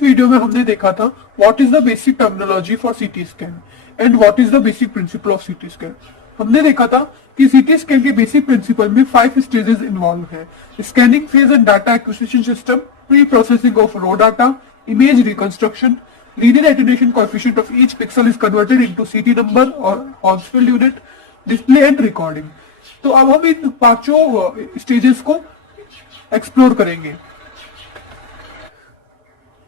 Previous video में हमने देखा था what is the basic terminology for CT scan and what is the basic principle of CT scan. हमने देखा था कि सीटी स्कैन के बेसिक प्रिंसिपल में 5 स्टेजेस इन्वॉल्व है। Scanning phase and data acquisition system, pre processing of raw data, image reconstruction, linear attenuation coefficient of each pixel is converted into CT number or Hounsfield unit, display and recording। तो अब हम इन पांचों stages को explore करेंगे।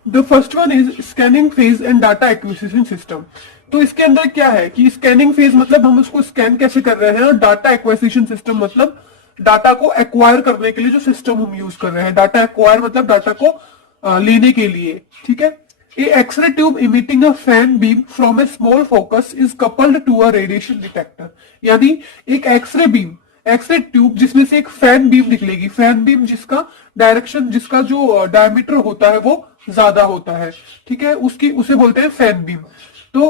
The first one is scanning phase and data acquisition system. तो इसके अंदर क्या है कि स्कैनिंग फेज मतलब हम उसको स्कैन कैसे कर रहे हैं, और डाटा एक्विजिशन सिस्टम मतलब डाटा को एक्वायर करने के लिए जो सिस्टम हम यूज कर रहे हैं। डाटा एक्वायर मतलब डाटा को लेने के लिए, ठीक है। A X-ray tube emitting a fan beam from a small focus is coupled to a radiation detector। यानी एक एक्सरे बीम, एक्सरे ट्यूब जिसमें से एक फैन बीम निकलेगी, फैन बीम जिसका डायरेक्शन, जिसका जो डायमीटर होता है वो ज्यादा होता है, ठीक है, उसे बोलते हैं फैन बीम। तो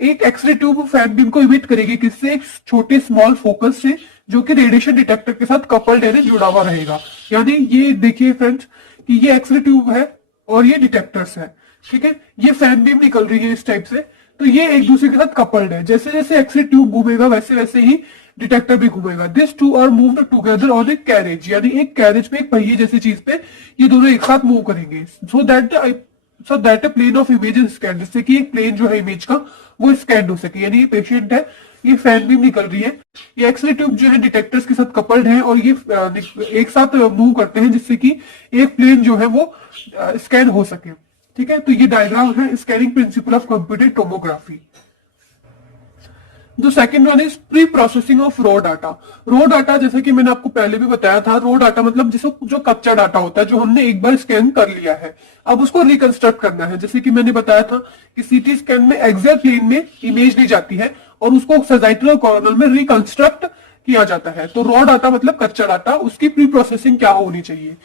एक एक्सरे ट्यूब फैन बीम को इमिट करेगी किससे, एक छोटे स्मॉल फोकस से जो कि रेडिएशन डिटेक्टर के साथ कपल्ड यानी जुड़ा हुआ रहेगा। यानी ये देखिए फ्रेंड्स कि ये एक्सरे ट्यूब है और ये डिटेक्टर्स है, ठीक है। ये फैन बीम निकल रही है इस टाइप से, तो ये एक दूसरे के साथ कपल्ड है। जैसे जैसे एक्सरे ट्यूब घूमेगा वैसे वैसे ही डिटेक्टर भी घूमेगा। This two are moved together on a carriage, यानी एक कैरेज पे, एक पहिए जैसी चीज पे ये दोनों एक साथ मूव करेंगे। So that a plane of image is scan, जिससे कि एक प्लेन जो है इमेज का वो स्कैन हो सके। यानी ये पेशेंट है, ये फैन बीम निकल रही है, ये एक्सरे ट्यूब जो है डिटेक्टर्स के साथ कपल्ड है और ये एक साथ मूव करते हैं जिससे कि एक प्लेन जो है वो स्कैन हो सके, ठीक है। तो ये डायग्राम है scanning principle of computed tomography. जो second one is pre processing of raw data. Raw data जैसे कि मैंने आपको पहले भी बताया था, रॉ डाटा मतलब जिसको जो कच्चा डाटा होता है जो हमने एक बार स्कैन कर लिया है, अब उसको रिकंस्ट्रक्ट करना है। जैसे कि मैंने बताया था कि सीटी स्कैन में एक्सियल प्लेन में इमेज ली जाती है और उसको सैजाइटल कॉर्नर में रिकंस्ट्रक्ट किया जाता है। तो रॉ डाटा मतलब कच्चा डाटा, उसकी प्री प्रोसेसिंग क्या होनी चाहिए।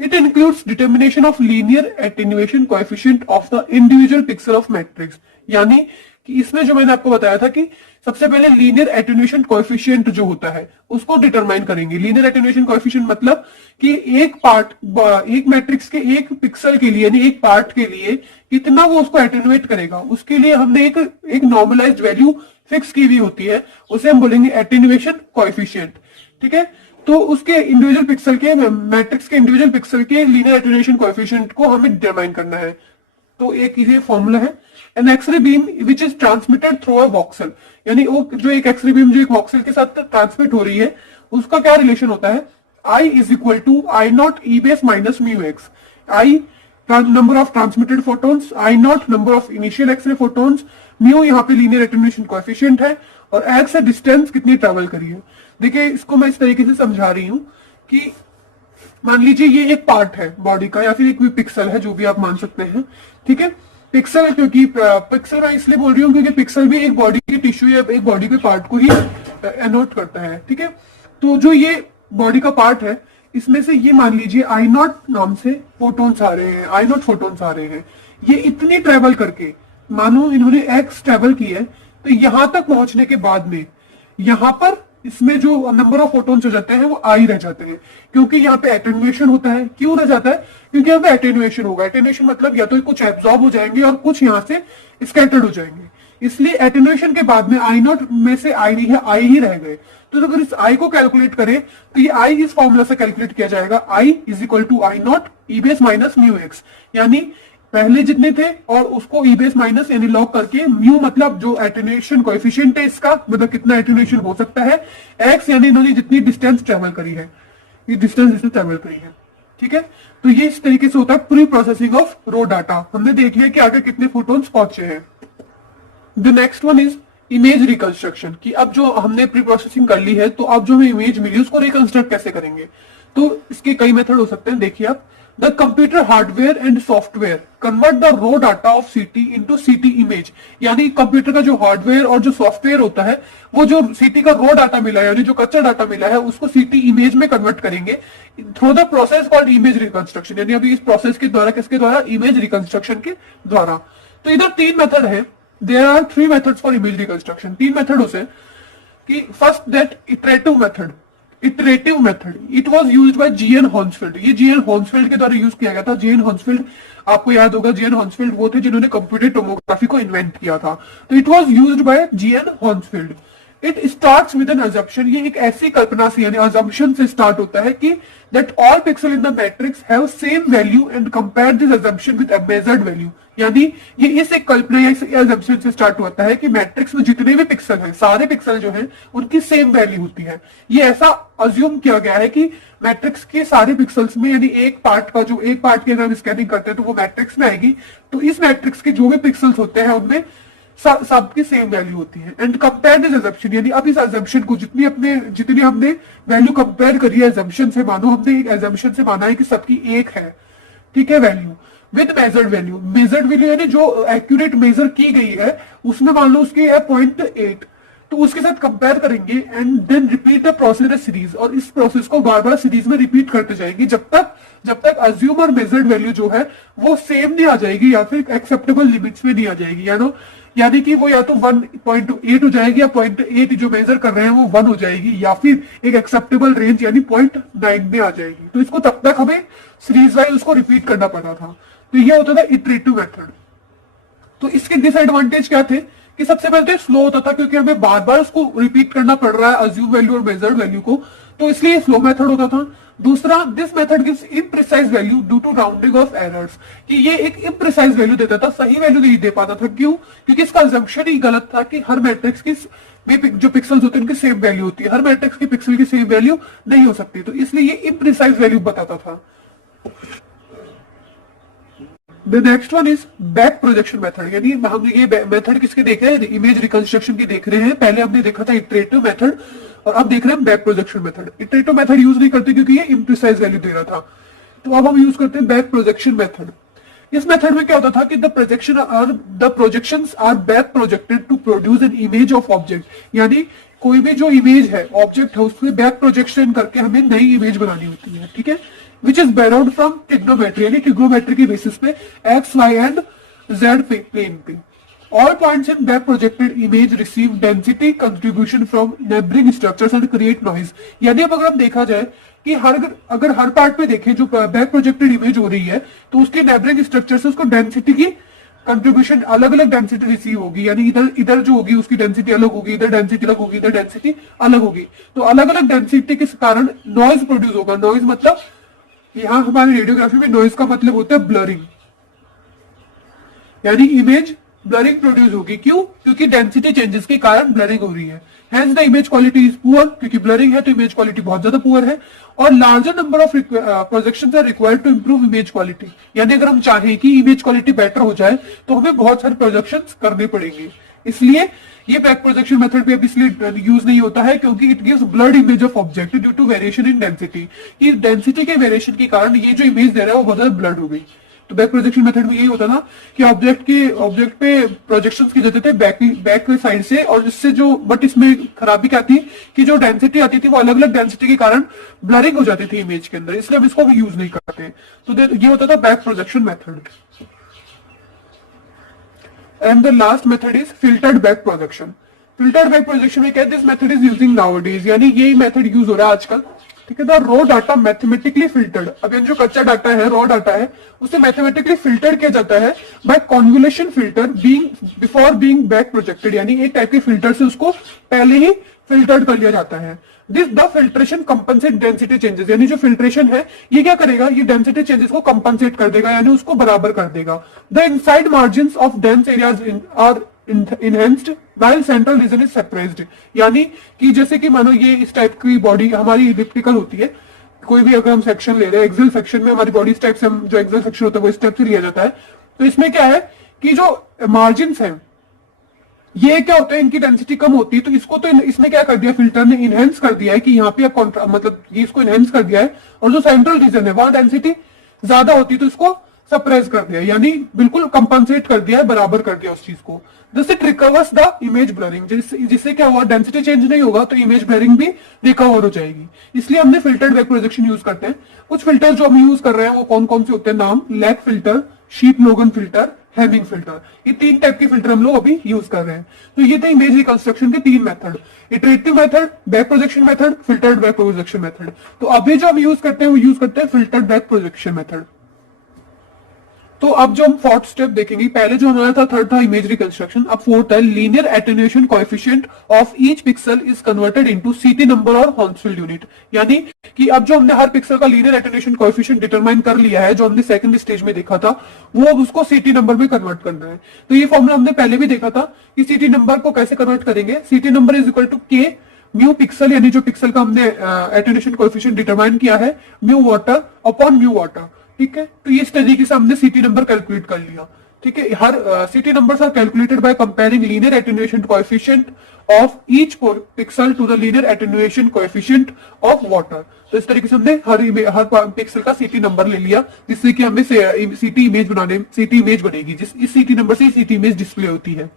It includes determination of linear attenuation coefficient of the individual pixel of matrix। यानी कि इसमें जो मैंने आपको बताया था कि सबसे पहले लीनियर एटेन्यूएशन कोएफिशिएंट जो होता है उसको डिटरमाइन करेंगे। लीनियर एटेन्यूएशन कोएफिशिएंट मतलब कि एक पार्ट, एक मैट्रिक्स के एक पिक्सल के लिए यानी एक पार्ट के लिए कितना वो उसको एटेन्यूएट करेगा, उसके लिए हमने एक नॉर्मलाइज्ड वैल्यू फिक्स की हुई होती है, उसे हम बोलेंगे एटेन्यूएशन कोएफिशिएंट, ठीक है। तो उसके इंडिविजुअल पिक्सल के, मैट्रिक्स के इंडिविजुअल पिक्सल के लीनियर एटेन्यूएशन कोएफिशिएंट को हमें डिटरमाइन करना है। तो एक ये फॉर्मूला है। An X ray beam which is transmitted through a voxel, यानी वो जो एक एक्सरे बीम जो एक वॉक्सल के साथ ट्रांसमिट हो रही है उसका क्या रिलेशन होता है, I is equal to I not e base minus mu x. I number of transmitted photons, I not number of initial x ray photons, mu यहाँ पे लीनियर एटेन्यूएशन कोएफिशिएंट है और एक्स है डिस्टेंस कितनी ट्रेवल करी है। देखिए इसको मैं इस तरीके से समझा रही हूं कि मान लीजिए ये एक पार्ट है बॉडी का या फिर एक भी पिक्सल है, जो भी आप मान सकते हैं, ठीक है। पिक्सल है क्योंकि पिक्सल मैं इसलिए बोल रही हूँ क्योंकि पिक्सल भी एक बॉडी की टिश्यू या एक बॉडी के पार्ट को ही एनोट करता है, ठीक है। तो जो ये बॉडी का पार्ट है इसमें से ये मान लीजिए आई नॉट नाम से फोटोन्स आ रहे हैं, आई नॉट फोटोन्स आ रहे हैं। ये इतनी ट्रेवल करके, मानो इन्होंने एक्स ट्रेवल की है, तो यहां तक पहुंचने के बाद में यहां पर इसमें जो नंबर ऑफ फोटोन्स हो जाते हैं वो आई रह जाते हैं, क्योंकि यहाँ पे एटेन्यूएशन होता है। क्यों रह जाता है, क्योंकि यहाँ पे एटेन्यूएशन होगा। एटेन्यूएशन मतलब या तो कुछ एब्जॉर्ब हो जाएंगे और कुछ यहाँ से स्कैटर्ड हो जाएंगे, इसलिए एटेन्यूएशन के बाद में आई नॉट में से आई नहीं है, आई ही रह गए। तो अगर इस आई को कैलकुलेट करें तो ये आई इस फॉर्मूला से कैलकुलेट किया जाएगा, I is equal to I not e base minus mu x. यानी पहले जितने थे और उसको ई बेस माइनस यानी लॉग करके, म्यू मतलब जो एटेन्यूएशन कोएफिशिएंट है इसका, मतलब कितना एटेन्यूएशन हो सकता है, एक्स यानी इन्होंने जितनी डिस्टेंस ट्रेवल करी है, ये डिस्टेंस इसने ट्रेवल करी है, ठीक है। तो ये इस तरीके से होता है pre processing of raw data. हमने देख लिया कि आगे कितने फोटोन्स पहुंचे हैं। The next one is image reconstruction, कि अब जो हमने प्री प्रोसेसिंग कर ली है तो अब जो हमें इमेज मिली उसको रिकंस्ट्रक्ट कैसे करेंगे। तो इसके कई मेथड हो सकते हैं, देखिए आप। The computer hardware and software convert the raw data of CT into CT image। यानी कंप्यूटर का जो हार्डवेयर और जो सॉफ्टवेयर होता है वो जो सीटी का रॉ डाटा मिला है यानी जो कच्चा डाटा मिला है उसको सीटी इमेज में कन्वर्ट करेंगे through the process called image reconstruction. यानी अभी इस प्रोसेस के द्वारा, किसके द्वारा, इमेज रिकंस्ट्रक्शन के द्वारा। तो इधर 3 मेथड है, there are 3 methods for image reconstruction. 3 method से कि first that iterative method. Iterative method, it was used by GN Hounsfield. ये जीएन हॉन्सफील्ड के द्वारा यूज किया गया था। जीएन हॉन्सफील्ड, आपको याद होगा जीएन हॉन्सफील्ड वो थे जिन्होंने कंप्यूटर टोमोग्राफी को इन्वेंट किया था। तो it was used by GN Hounsfield. It starts with an assumption, ये एक ऐसी कल्पना से यानी अजम्पशन से स्टार्ट होता है कि that all pixel in the matrix have same value and compare this assumption with a measured value. यानी ये इस एक कल्पना या इस अजम्पशन से स्टार्ट होता है कि मैट्रिक्स में जितने भी पिक्सल हैं, सारे पिक्सल जो हैं उनकी सेम वैल्यू होती है। ये ऐसा अज्यूम किया गया है कि मैट्रिक्स के सारे पिक्सल्स में, यानी एक पार्ट की अगर हम स्कैनिंग करते हैं तो वो मैट्रिक्स में आएगी, तो इस मैट्रिक्स के जो भी पिक्सल्स होते हैं उनमें सबकी सेम वैल्यू होती है। एंड कंपेयर दिस अजम्पशन, यानी अब इस अजम्पशन को जितनी हमने वैल्यू कंपेयर करी है अजम्पशन से, मानो हमने एक अजम्पशन से माना है कि सबकी एक है, ठीक है, value with measured value. Measured value यानी जो एक्यूरेट मेजर की गई है उसमें मान लो उसकी है 0.8, तो उसके साथ कंपेयर करेंगे and then repeat the process in series, और इस प्रोसेस को बार बार सीरीज में रिपीट करते जाएंगे जब तक अज्यूम और मेजर्ड वैल्यू जो है वो सेम नहीं आ जाएगी या फिर एक्सेप्टेबल लिमिट्स में नहीं आ जाएगी। यानी कि वो या तो 1.8 हो जाएगी या 0.8 जो मेजर कर रहे हैं वो 1 हो जाएगी, या फिर एक एक्सेप्टेबल रेंज यानी 0.9 में आ जाएगी। तो इसको तब तक हमें सीरीज वाइज उसको रिपीट करना पड़ा था। तो ये होता था इटरेटिव मेथड। तो इसके डिसएडवांटेज क्या थे कि सबसे पहले तो स्लो होता था क्योंकि हमें बार बार उसको रिपीट करना पड़ रहा है अज्यूम वैल्यू और मेजर्ड वैल्यू को, तो इसलिए स्लो मेथड होता था। दूसरा, this method gives imprecise value due to rounding off errors, कि ये एक इम्प्रिसाइज वैल्यू देता था, सही वैल्यू नहीं दे पाता था। क्यों? क्योंकि इसका अजम्पशन ही गलत था कि हर मैट्रिक्स की जो पिक्सल्स होते हैं उनकी सेम वैल्यू होती है, हर मैट्रिक्स की पिक्सल की सेम वैल्यू नहीं हो सकती, तो इसलिए ये इम्प्रिसाइज वैल्यू बताता था। The next one is back projection method, यानी हम ये मेथड किसके देख रहे हैं, इमेज रिकंस्ट्रक्शन की देख रहे हैं। पहले हमने देखा था इटरेटिव मेथड और अब देख रहे हैं back projection method. Iterative method use नहीं करते क्योंकि ये इम्प्रिसाइज वैल्यू दे रहा था, तो अब हम यूज करते हैं बैक प्रोजेक्शन मेथड। इस मेथड में क्या होता था कि the projections are back projected to produce an image of object, यानी कोई भी जो इमेज है, ऑब्जेक्ट है, उसमें बैक प्रोजेक्शन करके हमें नई इमेज बनानी होती है, ठीक है, which is borrowed from trigonometry, यानी ट्रिग्नोमेट्री की बेसिस पे x, y and z plane पे। All points in back projected image receive density contribution from neighboring structures and create noise, यानी अब अगर हम देखा जाए कि अगर हर पार्ट पे देखें जो बैक प्रोजेक्टेड इमेज हो रही है तो उसके नेबरिंग स्ट्रक्चर से उसको डेंसिटी की कंट्रीब्यूशन, अलग अलग डेंसिटी रिसीव होगी, यानी इधर जो होगी उसकी डेंसिटी अलग होगी, इधर डेंसिटी अलग होगी, इधर डेंसिटी अलग होगी, तो अलग अलग डेंसिटी के कारण नॉइज प्रोड्यूस होगा। नॉइज मतलब यहां हमारी रेडियोग्राफी में नॉइज का मतलब होता है ब्लरिंग, यानी इमेज ब्लरिंग प्रोड्यूस होगी। क्यों? क्योंकि डेंसिटी चेंजेस के कारण ब्लरिंग हो रही है। Hence the image quality is poor, क्योंकि ब्लरिंग है तो इमेज क्वालिटी बहुत ज्यादा पुअर है। और larger number of projections are required to improve image quality, यानी अगर हम चाहें कि इमेज क्वालिटी बेटर हो जाए तो हमें बहुत सारे प्रोजेक्शंस करने पड़ेंगे। इसलिए ये बैक प्रोजेक्शन मेथड भी अब इसलिए यूज नहीं होता है क्योंकि it gives blurred image of object due to variation in density, कि डेंसिटी के वेरिएशन के कारण ये जो इमेज दे रहा है वो बहुत ज्यादा ब्लर्ड हो गई। तो बैक प्रोजेक्शन मेथड में यही होता था कि ऑब्जेक्ट पे प्रोजेक्शंस किए जाते थे बैक साइड से, और इससे जो बट इसमें खराबी क्या थी कि जो डेंसिटी आती थी वो अलग अलग डेंसिटी के कारण ब्लरिंग हो जाती थी इमेज के अंदर, इसलिए हम इसको भी यूज नहीं करते। तो ये होता था back projection method. And the last method is filtered back projection. Filtered back projection में क्या है? This method is using nowadays, यानी यही मेथड यूज हो रहा है आजकल, ठीक है। The raw data mathematically filtered, अब जो कच्चा डाटा है, रॉ डाटा है, उसे मैथमेटिकली फिल्टर किया जाता है by convolution filter before being back projected, यानी एक टाइप के फिल्टर से उसको पहले ही फिल्टर्ड कर लिया जाता है। The filtration compensate density changes, यानी जो फिल्ट्रेशन है ये क्या करेगा, ये डेंसिटी चेंजेस को कंपनसेट कर देगा, यानी उसको बराबर कर देगा। The inside margins of dense areas are enhanced while central region is suppressed, यानी कि जैसे कि मानो ये इस टाइप की बॉडी हमारी इलिप्टिकल होती है, कोई भी अगर हम सेक्शन ले रहे हैं एक्सेल सेक्शन में हमारी बॉडी इस टाइप से, जो एक्सेल सेक्शन होता है वो इस टाइप से लिया जाता है। तो इसमें क्या है कि जो मार्जिन है ये क्या होता है, इनकी डेंसिटी कम होती है, तो इसको तो इसने क्या कर दिया, फिल्टर ने इनहेंस कर दिया है कि यहाँ पे मतलब ये इसको इनहेंस कर दिया है, और जो सेंट्रल रीजन है वहां डेंसिटी ज्यादा होती है तो इसको सप्रेस कर दिया, यानी बिल्कुल कंपनसेट कर दिया है, बराबर कर दिया उस चीज को। This it recovers the image blurring, जिससे क्या हुआ, डेंसिटी चेंज नहीं होगा तो इमेज ब्लरिंग भी रिकवर हो जाएगी। इसलिए हमने फिल्टर्ड बैक प्रोजेक्शन यूज करते हैं। कुछ फिल्टर जो हम यूज कर रहे हैं वो कौन कौन से होते हैं, नाम लैक फिल्टर, शीप लोगन फिल्टर, हेमिंग फिल्टर। ये 3 टाइप के फिल्टर हम लोग अभी यूज कर रहे हैं। तो ये थे इमेज रिकंस्ट्रक्शन के 3 method, iterative method, back projection method, filtered back projection method. तो अभी जो हम यूज करते हैं वो यूज करते हैं फिल्टर्ड बैक प्रोजेक्शन मेथड। तो अब जो हम फोर्थ स्टेप देखेंगे, पहले जो हमारा था थर्ड था इमेज रिकंस्ट्रक्शन, अब फोर्थ है linear attenuation coefficient of each pixel is converted into सीटी नंबर और हॉन्सफील्ड यूनिट। यानी कि अब जो हमने हर पिक्सल का लीनियर एटेन्यूएशन कोएफिशिएंट डिटरमाइन कर लिया है, जो हमने सेकंड स्टेज में देखा था, वो अब उसको सीटी नंबर में कन्वर्ट करना है। तो ये फॉर्मूला हमने पहले भी देखा था कि सीटी नंबर को कैसे कन्वर्ट करेंगे। सीटी नंबर इज इक्वल टू के म्यू पिक्सल, यानी जो पिक्सल का हमने एटेन्यूएशन कोएफिशिएंट डिटरमाइन किया है, mu water upon mu water. ठीक है, तो इस तरीके से हमने सीटी नंबर कैलकुलेट कर लिया। ठीक है, हर CT numbers are calculated by comparing linear attenuation coefficient of each pixel to the linear attenuation coefficient of water. तो इस तरीके से हमने हर पिक्सल का सीटी नंबर ले लिया, जिससे कि हमें सीटी इमेज बनेगी, इस सीटी नंबर से सीटी इमेज डिस्प्ले होती है।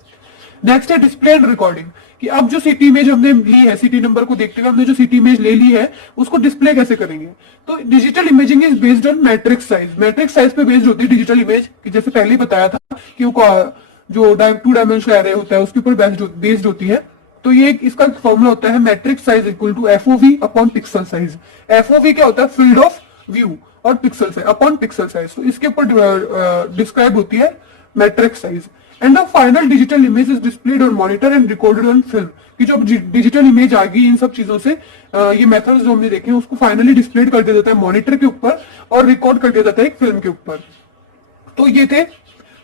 नेक्स्ट है डिस्प्ले एंड रिकॉर्डिंग, कि अब जो सीटी इमेज हमने ली है, सीटी नंबर को देखते हुए हमने जो सीटी इमेज ले ली है, उसको डिस्प्ले कैसे करेंगे। तो digital imaging is based on matrix size. Matrix size पे बेस्ड होती है डिजिटल इमेज, कि जैसे पहले ही बताया था कि जो 2 डायमेंशनल एरे होता है उसके ऊपर बेस्ड होती है। तो ये इसका फॉर्मूला होता है matrix size equal to FOV upon pixel size. FOV क्या होता है, फील्ड ऑफ व्यू, और pixel size upon pixel size. तो इसके ऊपर डिस्क्राइब होती है matrix size. And the final digital image is displayed on monitor and recorded on film, कि जो डिजिटल इमेज आ गई इन सब चीजों से, ये मेथड्स जो हमने देखे हैं उसको फाइनली डिस्प्लेड कर दिया जाता है मॉनिटर के ऊपर और रिकॉर्ड कर दिया जाता है एक फिल्म के ऊपर। तो ये थे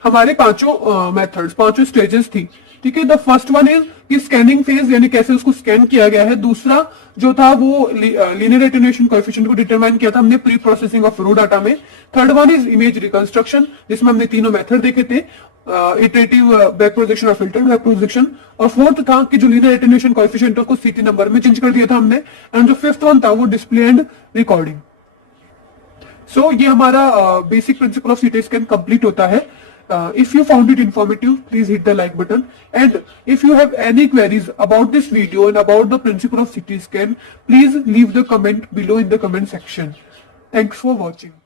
हमारे पांचों मेथड्स, पांचों स्टेजेस थी। ठीक है, द फर्स्ट वन इज कि स्कैनिंग फेज, यानी कैसे उसको स्कैन किया गया है। दूसरा जो था वो लीनियर एटेन्यूएशन कोएफिशिएंट को डिटरमाइन किया था हमने pre processing of raw data में। Third one is image reconstruction, जिसमें हमने तीनों मेथड देखे थे, इटरेटिव बैक प्रोजेक्शन और फिल्टर बैक प्रोजेक्शन। और फोर्थ था कि जो लीनियर एटेन्यूएशन कोएफिशिएंट उसको सीटी नंबर में चेंज कर दिया था हमने। एंड जो फिफ्थ वन था वो डिस्प्ले एंड रिकॉर्डिंग। सो ये हमारा basic principle of CT scan complete होता है। If you found it informative, please hit the like button. And if you have any queries about this video and about the principle of CT scan, please leave the comment below in the comment section. Thanks for watching.